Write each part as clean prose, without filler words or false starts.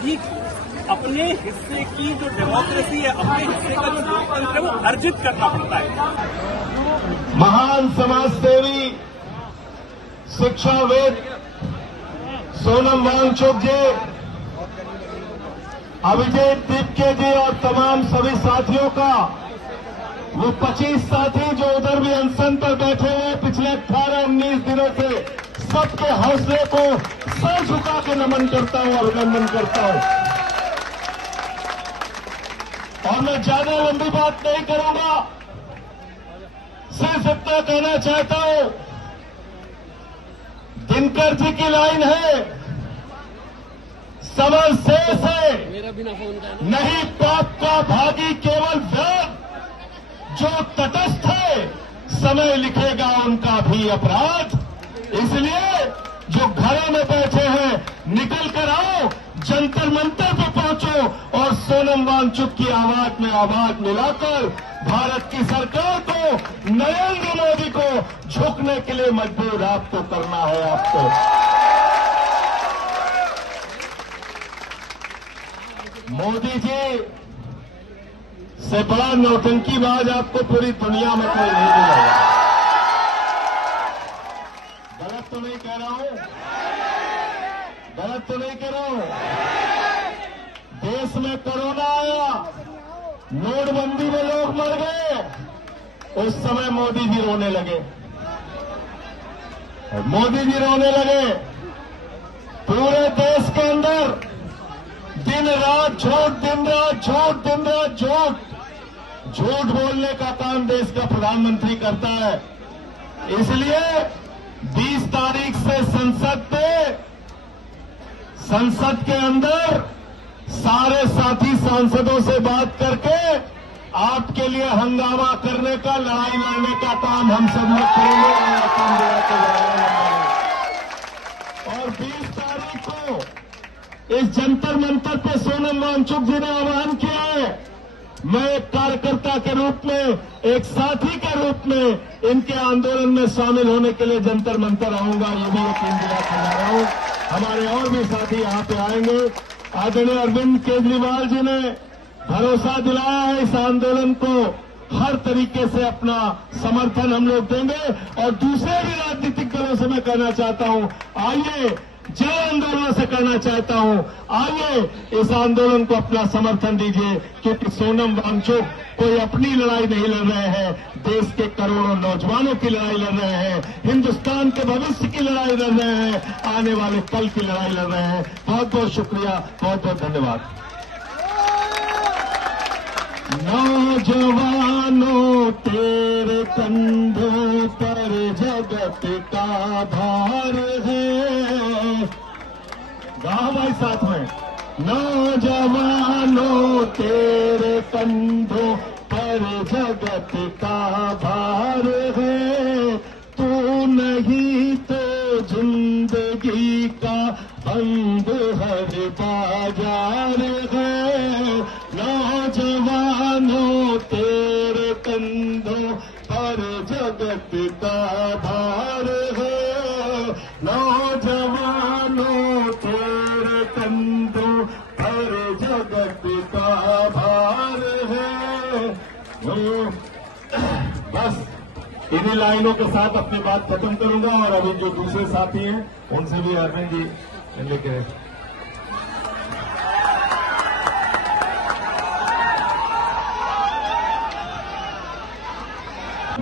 भी अपने हिस्से की जो डेमोक्रेसी है, अपने हिस्से का जो लोकतंत्र है, वो अर्जित करना पड़ता है। महान समाजसेवी, शिक्षाविद सोनम वांगचुक जी, अभिजीत दीपके जी और तमाम सभी साथियों का, वो 25 साथी जो उधर भी अनशन पर बैठे हुए पिछले 18-19 दिनों से, सबके हौसले को सर झुका के नमन करता हूं, अभिनंदन करता हूं। और मैं ज्यादा लंबी बात नहीं करूंगा, सिर्फ इतना कहना चाहता हूं, दिनकर जी की लाइन है, समर शेष है नहीं पाप का भागी केवल व्यर्थ, जो तटस्थ है समय लिखेगा उनका भी अपराध। इसलिए जो घरों में बैठे हैं, निकल कर आओ, जंतर मंतर पे पहुंचो और सोनम वांगचुक की आवाज में आवाज मिलाकर भारत की सरकार को, नरेंद्र मोदी को झुकने के लिए मजबूर आपको करना है। आपको मोदी जी से बड़ा नौटंकीबाज आपको पूरी दुनिया में कोई नहीं मिलेगा। गलत तो नहीं कह रहा हूं, गलत तो नहीं कह रहा हूं। देश में कोरोना आया, नोटबंदी में लोग मर गए, उस समय मोदी जी रोने लगे, मोदी जी रोने लगे। पूरे देश के अंदर दिन रात झूठ, दिन रात झूठ, दिन रात झूठ, झूठ बोलने का काम देश का प्रधानमंत्री करता है। इसलिए 20 तारीख से संसद के अंदर सारे साथी सांसदों से बात करके आपके लिए हंगामा करने का, लड़ाई लड़ने का काम हम सब लोग करेंगे और 20 तारीख को इस जंतर मंतर पे सोनम वांगचुक जी ने आह्वान किया है। मैं एक कार्यकर्ता के रूप में, एक साथी के रूप में इनके आंदोलन में शामिल होने के लिए जंतर मंतर आऊंगा, ये भी यकीन दिला रहा हूं। हमारे और भी साथी यहां पे आएंगे। आदरणीय अरविंद केजरीवाल जी ने भरोसा दिलाया है, इस आंदोलन को हर तरीके से अपना समर्थन हम लोग देंगे। और दूसरे भी राजनीतिक दलों से मैं कहना चाहता हूं, आइए, जय आंदोलन से कहना चाहता हूं, आइए इस आंदोलन को अपना समर्थन दीजिए, क्योंकि सोनम वांगचुक कोई अपनी लड़ाई नहीं लड़ रहे हैं, देश के करोड़ों नौजवानों की लड़ाई लड़ रहे हैं, हिंदुस्तान के भविष्य की लड़ाई लड़ रहे हैं, आने वाले कल की लड़ाई लड़ रहे हैं। बहुत बहुत शुक्रिया, बहुत बहुत धन्यवाद। नौजवानों तेरे कंधों पर जगत का भार है, गाओ भाई साथ में। नौजवानों तेरे कंधों पर जगत का भार है, तू नहीं तो जिंदगी का बंद हर बाजार है। नौजवानों तेरे कंधों पर जगत का भार है, नौजवानों तेरे कंधों पर जगत का भार है। बस इन्हीं लाइनों के साथ अपनी बात खत्म करूंगा और अभी जो दूसरे साथी हैं उनसे भी अरविंद जी लेके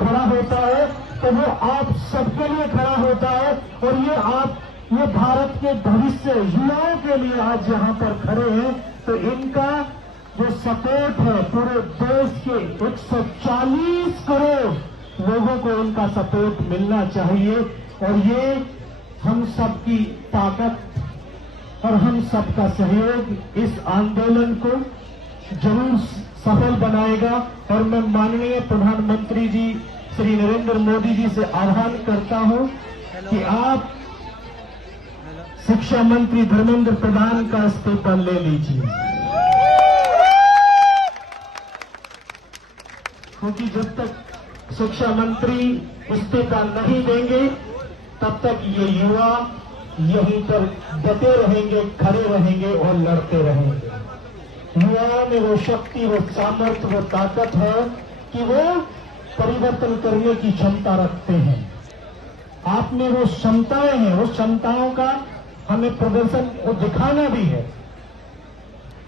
खड़ा होता है, तो वो आप सबके लिए खड़ा होता है। और ये भारत के भविष्य युवाओं के लिए आज यहाँ पर खड़े हैं, तो इनका जो सपोर्ट है, पूरे देश के 140 करोड़ लोगों को इनका सपोर्ट मिलना चाहिए। और ये हम सबकी ताकत और हम सबका सहयोग इस आंदोलन को जरूर सफल बनाएगा। और मैं माननीय प्रधानमंत्री जी श्री नरेंद्र मोदी जी से आह्वान करता हूं कि आप शिक्षा मंत्री धर्मेंद्र प्रधान का इस्तीफा ले लीजिए, क्योंकि जब तक शिक्षा मंत्री इस्तीफा नहीं देंगे तब तक ये युवा, यहीं पर डटे रहेंगे, खड़े रहेंगे और लड़ते रहेंगे। युवाओं में वो शक्ति, वो सामर्थ्य, वो ताकत है कि वो परिवर्तन करने की क्षमता रखते हैं। आप में वो क्षमताएं हैं, वो क्षमताओं का हमें प्रदर्शन वो दिखाना भी है।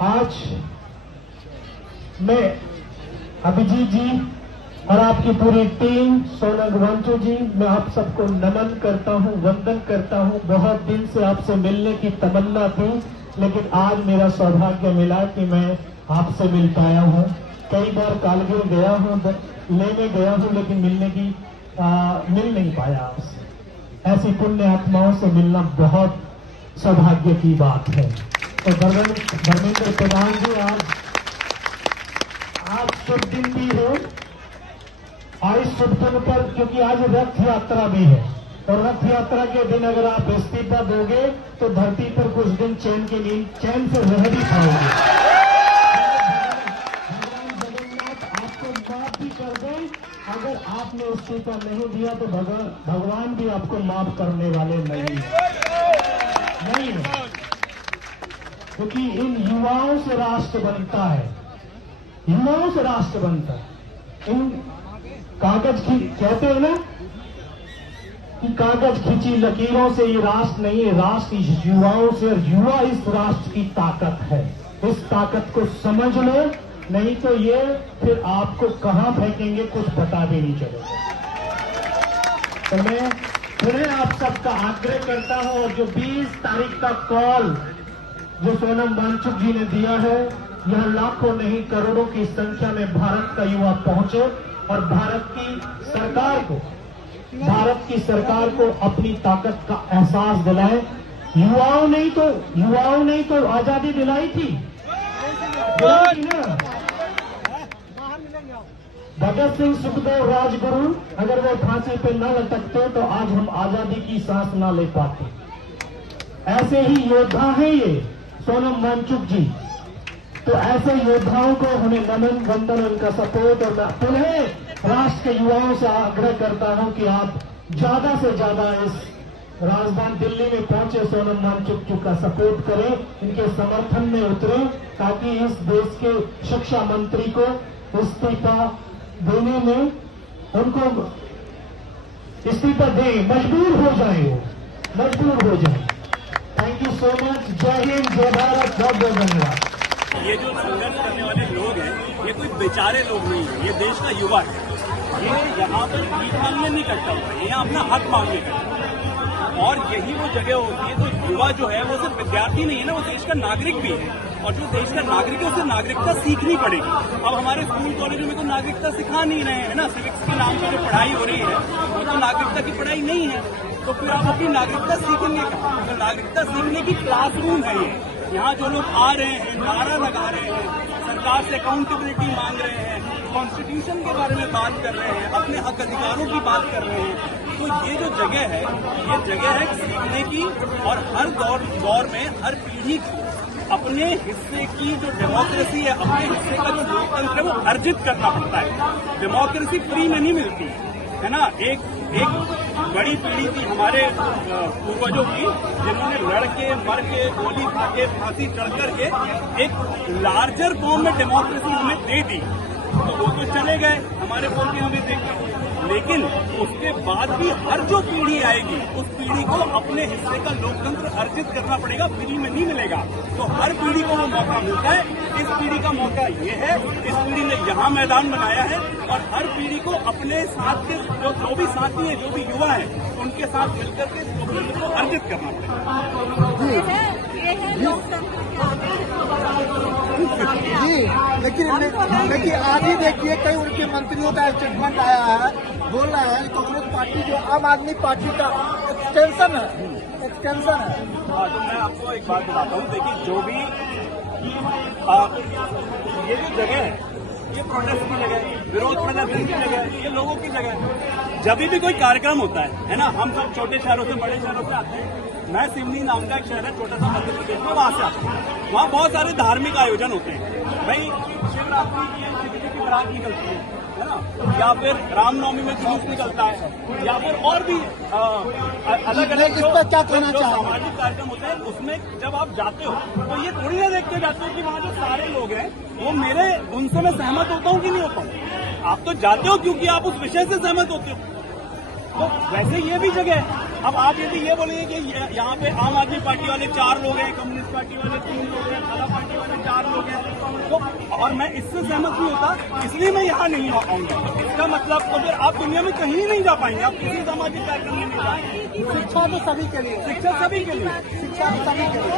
आज मैं अभिजीत जी और आपकी पूरी टीम, सोनम वांचू जी, मैं आप सबको नमन करता हूं, वंदन करता हूं। बहुत दिन से आपसे मिलने की तमन्ना थी, लेकिन आज मेरा सौभाग्य मिला कि मैं आपसे मिल पाया हूं। कई बार कालगिर गया हूं, लेने गया हूं, लेकिन मिल नहीं पाया आपसे। ऐसी पुण्य आत्माओं से मिलना बहुत सौभाग्य की बात है। तो धर्मेंद्र प्रधान जी, आज शुभ दिन भी है। आज शुभ दिन पर, क्योंकि आज रथ यात्रा भी है, और रथ यात्रा के दिन अगर आप इस्तीफा दोगे तो धरती पर कुछ दिन चैन से रह भी पाओगे। भगवान जगन्नाथ आपको माफ भी कर दें। अगर आपने इस्तीफा नहीं दिया तो भगवान भी आपको माफ करने वाले नहीं है, क्योंकि इन युवाओं से राष्ट्र बनता है, युवाओं से राष्ट्र बनता है। इन कागज की कहते हैं ना कि कागज खींची लकीरों से ये राष्ट्र नहीं है, राष्ट्र इस युवाओं से, और युवा इस राष्ट्र की ताकत है। इस ताकत को समझ लो, नहीं तो ये फिर आपको कहां फेंकेंगे कुछ पता भी नहीं चलेगा। तो मैं फिर आप सबका आग्रह करता हूं, और जो 20 तारीख का कॉल जो सोनम वांचुक जी ने दिया है, यह लाखों नहीं करोड़ों की संख्या में भारत का युवा पहुंचे और भारत की सरकार को अपनी ताकत का एहसास दिलाए। युवाओं ने तो आजादी दिलाई थी ना। भगत सिंह, सुखदेव, राजगुरु अगर वो फांसी पे न लटकते तो आज हम आजादी की सांस न ले पाते। ऐसे ही योद्धा हैं ये सोनम वांचुक जी। तो ऐसे योद्धाओं को हमें नमन, वंदन, उनका सपोर्ट। और मैं पुनः राष्ट्र के युवाओं से आग्रह करता हूं कि आप ज्यादा से ज्यादा इस राजधानी दिल्ली में पहुंचे सोनम वांचुक जी का सपोर्ट करें, इनके समर्थन में उतरे, ताकि इस देश के शिक्षा मंत्री को इस्तीफा देने में, उनको इस्तीफा दें, मजबूर हो जाए। Thank you so much. जय हिंद, जय भारत, बहुत बहुत धन्यवाद। ये जो संघर्ष करने वाले लोग हैं, ये कोई बेचारे लोग नहीं है, ये देश का युवा है। ये यहाँ पर भीख मांगने नहीं करता, ये अपना हक मांगने करता है। और यही वो जगह होती है, तो युवा जो है वो सिर्फ विद्यार्थी नहीं है ना, वो देश का नागरिक भी है। और जो देश का नागरिक है उसे नागरिकता सीखनी पड़ेगी। अब हमारे स्कूल कॉलेजों में तो नागरिकता सिखा नहीं रहे हैं ना, सिविक्स के नाम पर जो पढ़ाई हो रही है वो तो नागरिकता की पढ़ाई नहीं है। तो फिर आप अपनी नागरिकता सीखेंगे कहाँ? तो नागरिकता सीखने की क्लासरूम है ये। यहाँ जो लोग आ रहे हैं, नारा लगा रहे हैं, सरकार से अकाउंटेबिलिटी मांग रहे हैं, कॉन्स्टिट्यूशन के बारे में बात कर रहे हैं, अपने हक अधिकारों की बात कर रहे हैं, तो ये जो जगह है, ये जगह है सीखने की। और हर दौर में हर पीढ़ी को अपने हिस्से की जो डेमोक्रेसी है, अपने हिस्से का जो लोकतंत्र है, वो अर्जित करना पड़ता है। डेमोक्रेसी फ्री में नहीं मिलती है ना। एक बड़ी पीढ़ी थी हमारे पूर्वजों की, जिन्होंने लड़ के, मर के, गोली खा के, फांसी चढ़ करके एक लार्जर फॉर्म में डेमोक्रेसी हमें दे दी। तो वो तो चले गए, हमारे पोते हमें देखे, लेकिन उसके बाद भी हर जो पीढ़ी आएगी, उस पीढ़ी को अपने हिस्से का लोकतंत्र अर्जित करना पड़ेगा, फ्री में नहीं मिलेगा। तो हर पीढ़ी को वो मौका मिलता है। इस पीढ़ी का मौका ये है, इस पीढ़ी ने यहाँ मैदान बनाया है, और हर पीढ़ी को अपने साथ के जो भी साथी हैं, जो भी युवा हैं, उनके साथ मिलकर के लोकतंत्र को अर्जित करना पड़ेगा। जी, लेकिन आज ही देखिए कई उनके मंत्रियों का स्टेटमेंट आया है, बोल रहे हैं कांग्रेस पार्टी जो आम आदमी पार्टी का एक्सटेंशन है। हाँ, तो मैं आपको एक बात बताता हूँ। देखिए, जो भी ये जो जगह है, ये प्रोटेस्ट की जगह है, विरोध प्रदर्शन की जगह है, ये लोगों की जगह है। जब भी कोई कार्यक्रम होता है ना, हम सब छोटे शहरों से, बड़े शहरों से आते हैं। मैं सिवनी नाम का एक शहर है, छोटा सा मध्य प्रदेश में, वहां से आता हूँ। वहाँ बहुत सारे धार्मिक आयोजन होते हैं भाई। शिवरात्रि की, शिव जी की बारात निकलती है, है ना, या फिर रामनवमी में जुलूस निकलता है, या फिर और भी अलग अलग इस पर क्या कहना चाहेंगे? सामाजिक कार्यक्रम होते हैं, उसमें जब आप जाते हो तो ये थोड़ी ना देखते जाते हो कि वहाँ जो सारे लोग हैं वो मेरे उनसे मैं सहमत होता हूँ कि नहीं होता हूँ। आप तो जाते हो क्योंकि आप उस विषय से सहमत होते हो। तो वैसे ये भी जगह है। अब आप यदि ये बोलेंगे कि यहाँ पे आम आदमी पार्टी वाले 4 लोग हैं, कम्युनिस्ट पार्टी वाले 3 लोग हैं, सपा पार्टी वाले 4 लोग हैं, तो और मैं इससे सहमत नहीं होता, इसलिए मैं यहाँ नहीं आऊंगा। इसका मतलब तो फिर आप दुनिया में कहीं नहीं जा पाएंगे, आप किसी सामाजिक कार्यक्रम में नहीं जाएंगे। शिक्षा तो सभी के लिए, शिक्षा सभी के लिए, शिक्षा तो सभी के लिए।